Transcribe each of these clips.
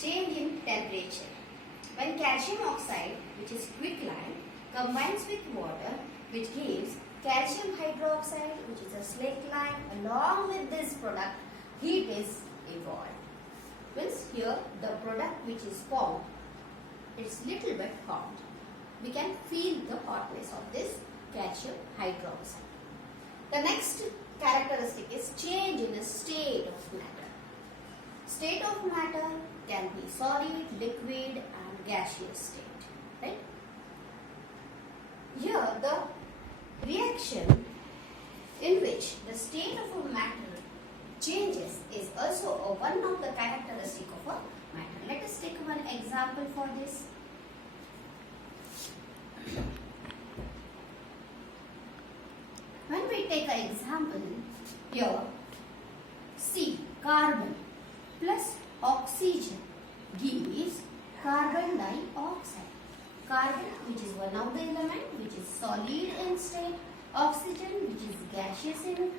Change in temperature. When calcium oxide, which is quicklime, combines with water, which gives calcium hydroxide, which is a slaked-lime, along with this product, heat is evolved. Means here the product which is formed, it's little bit hot. We can feel the hotness of this calcium hydroxide. The next characteristic is change in a state of matter. State of matter can be solid, liquid and gaseous state. Right? Here the reaction in which the state of a matter changes is also one of the characteristic of a matter. Let us take one example for this. When we take an example here, C, carbon plus oxygen gives carbon dioxide. Carbon, which is one of the element which is solid in state, oxygen which is gaseous in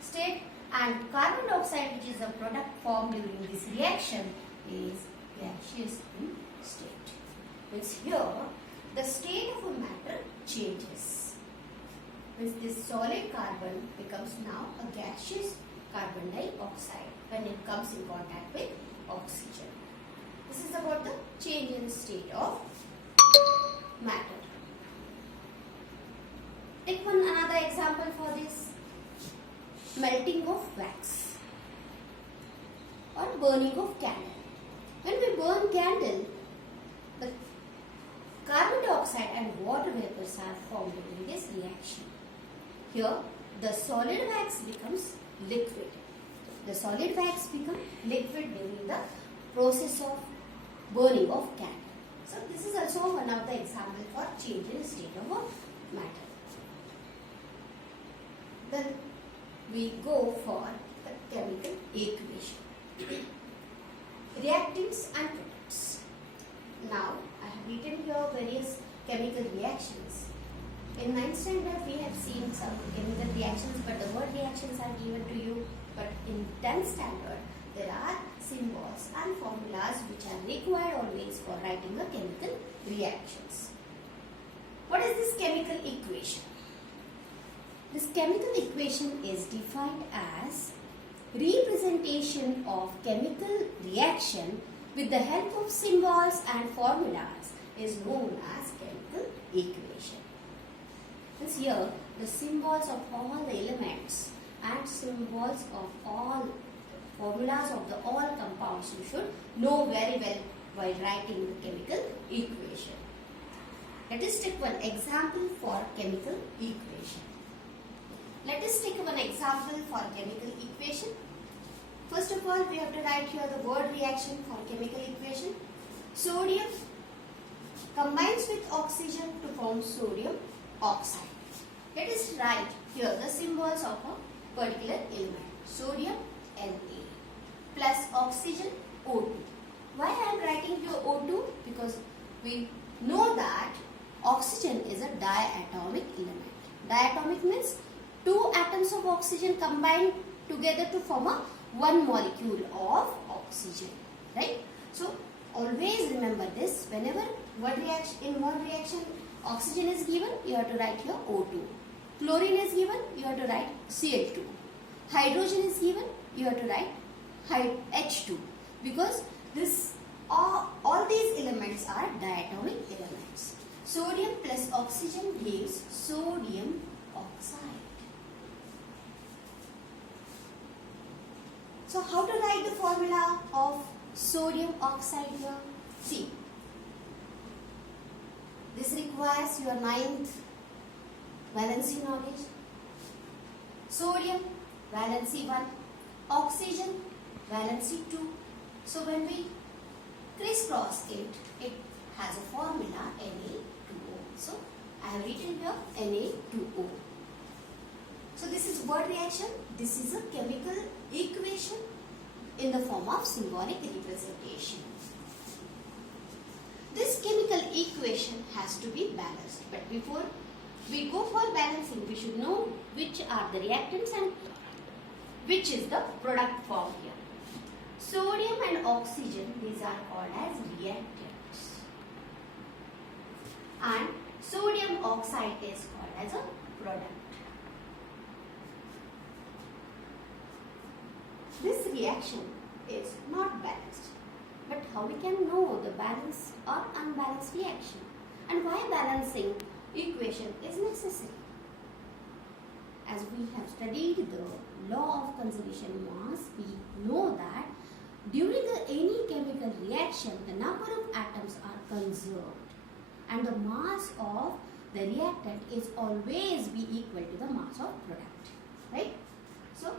state, and carbon dioxide, which is a product formed during this reaction, is gaseous in state. Means here the state of a matter changes. Means this solid carbon becomes now a gaseous carbon dioxide when it comes in contact with oxygen. This is about the change in state of matter. Take one another example for this. Melting of wax or burning of candle. When we burn candle, the carbon dioxide and water vapors are formed during this reaction. Here, the solid wax becomes liquid. The solid wax becomes liquid during the process of burning of candle. So, this is also one of the examples for change in state of a matter. Then we go for the chemical equation. Reactants and products. Now, I have written here various chemical reactions. In 9th standard, we have seen some chemical reactions, but the word reactions are given to you. But in 10th standard, there are symbols and formulas which are required always for writing the chemical reactions. What is this chemical equation? This chemical equation is defined as representation of chemical reaction with the help of symbols and formulas is known as chemical equation. Since here the symbols of all the elements and symbols of all formulas of the all compounds you should know very well while writing the chemical equation. Let us take one example for chemical equation. Let us take one example for chemical equation. First of all, we have to write here the word reaction for chemical equation. Sodium combines with oxygen to form sodium oxide. Let us write here the symbols of a particular element. Sodium Na plus oxygen O2. Why I am writing here O2? Because we know that oxygen is a diatomic element. Diatomic means two atoms of oxygen combine together to form a one molecule of oxygen, right? So always remember this. Whenever in one reaction oxygen is given, you have to write here O2. Chlorine is given, you have to write Cl2. Hydrogen is given, you have to write H2, because this all these elements are diatomic elements. Sodium plus oxygen gives sodium oxide. So how to write the formula of sodium oxide here? See, this requires your 9th valency knowledge. Sodium, valency 1, oxygen, valency 2. So when we crisscross it, it has a formula Na2O. So I have written here Na2O. So this is word reaction. This is a chemical equation in the form of symbolic representation. This chemical equation has to be balanced. But before we go for balancing, we should know which are the reactants and which is the product formed here. Sodium and oxygen, these are are called as reactants. And sodium oxide is called as a product. This reaction is not balanced. But how we can know the balanced or unbalanced reaction? And why balancing equation is necessary? As we have studied the law of conservation mass, we know that during any chemical reaction, the number of atoms are conserved and the mass of the reactant is always be equal to the mass of product. Right? So,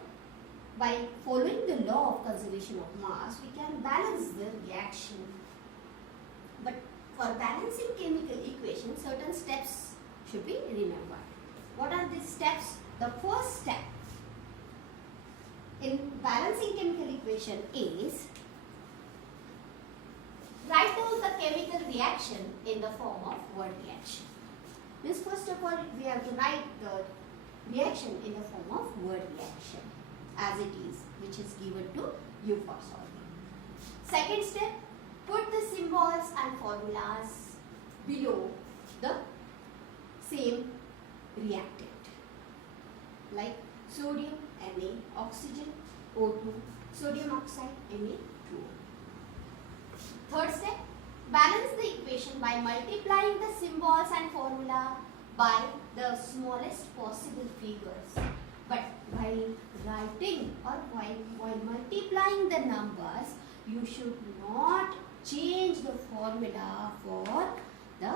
by following the law of conservation of mass, we can balance the reaction. But for balancing chemical equation, certain steps should be remembered. What are these steps? The first step in balancing chemical equation is write down the chemical reaction in the form of word reaction. Means first of all, we have to write the reaction in the form of word reaction as it is, which is given to you for solving. Second step, put the symbols and formulas below the same reactant, like sodium Na, oxygen O2, sodium oxide Na2O. Third step, balance the equation by multiplying the symbols and formula by the smallest possible figures. But while writing or while multiplying the numbers, you should not change the formula for the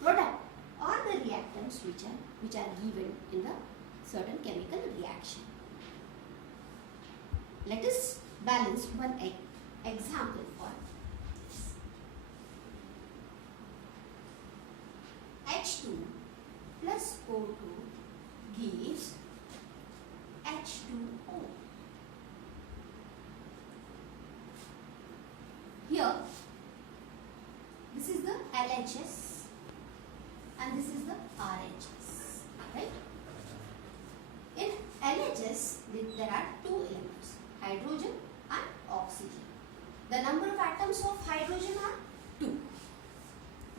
product or the reactants which are given in the certain chemical reaction. Let us balance one example for this. H2 plus O2 gives H2O. Here, this is the LHS and this is the RHS, right? In LHS, there are two elements, hydrogen and oxygen. The number of atoms of hydrogen are 2.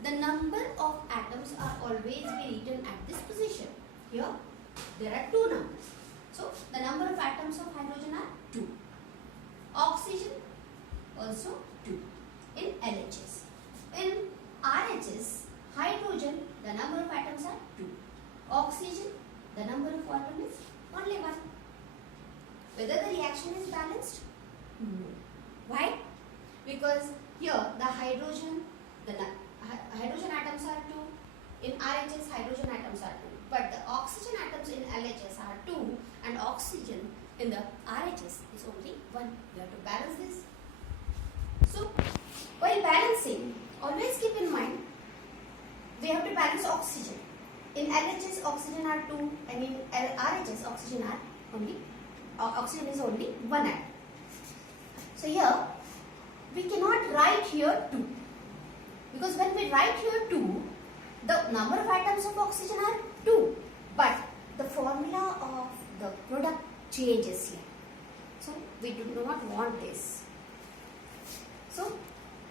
The number of atoms are always be written at this position. Here, there are 2 numbers. So, the number of atoms of hydrogen are 2. Oxygen also 2 in LHS. In RHS, hydrogen, the number of atoms are 2. Oxygen, the number of atoms is only 1. Whether the reaction is balanced? No. Why? Because here the hydrogen atoms are 2. In RHS, hydrogen atoms are 2. But the oxygen atoms in LHS are 2 and oxygen in the RHS is only 1. You have to balance this. So, while balancing, always keep in mind, we have to balance oxygen. In LHS, oxygen are 2 and in RHS, oxygen is only 1 atom. So, here, we cannot write here 2. Because when we write here 2, the number of atoms of oxygen are 2. But the formula of the product changes here. So, we do not want this. So,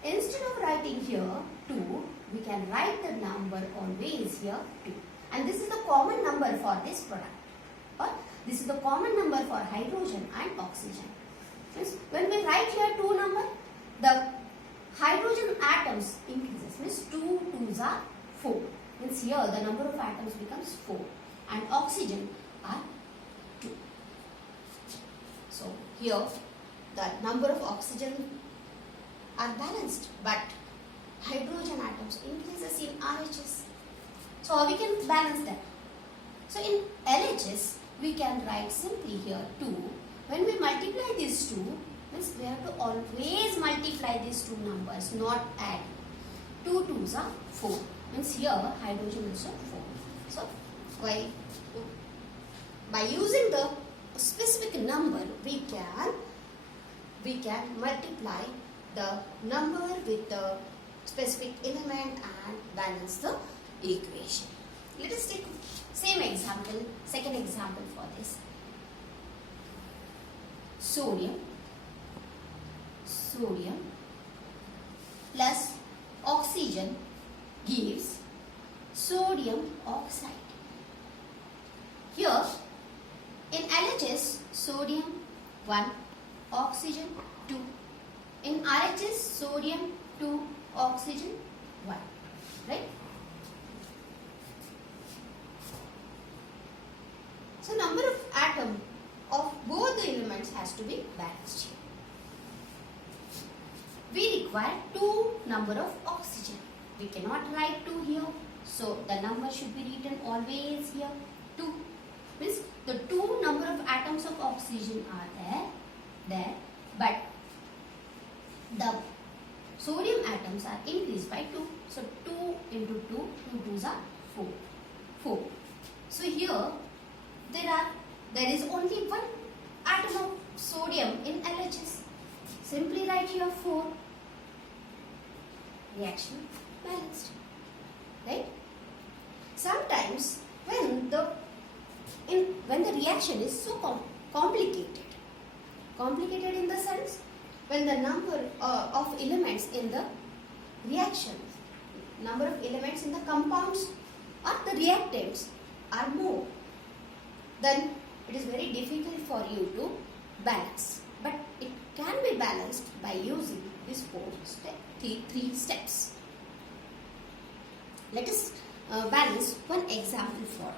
instead of writing here 2, we can write the number always here 2. And this is the common number for this product. Or this is the common number for hydrogen and oxygen. Means when we write here 2 number, the hydrogen atoms increases. Means 2 2s are 4. Means here the number of atoms becomes 4. And oxygen are 2. So here the number of oxygen are balanced, but hydrogen atoms increases in RHS. So how we can balance that? So in LHS, we can write simply here 2. When we multiply these 2, means we have to always multiply these 2 numbers, not add. 2 2s are 4. Means here hydrogen is 4. So by using the specific number, we can multiply the number with the specific element and balance the equation. Let us take same example, second example for this. Sodium plus oxygen gives sodium oxide. Here in LHS, sodium 1, oxygen 2. In RHS, sodium 2, oxygen 1. Right? So number of atom of both the elements has to be balanced here. We require 2 number of oxygen. We cannot write 2 here. So the number should be written always here 2. Means the 2 number of atoms of oxygen are there, but the sodium atoms are increased by 2. So 2 into 2, 2 2s are 4. So here there is only 1 atom of sodium in LHS. Simply write here 4. Reaction balanced. Right? Sometimes when the reaction is so complicated in the sense when the number of elements in the reaction, number of elements in the compounds or the reactants are more, then it is very difficult for you to balance. But it can be balanced by using these 3 steps. Let us balance one example for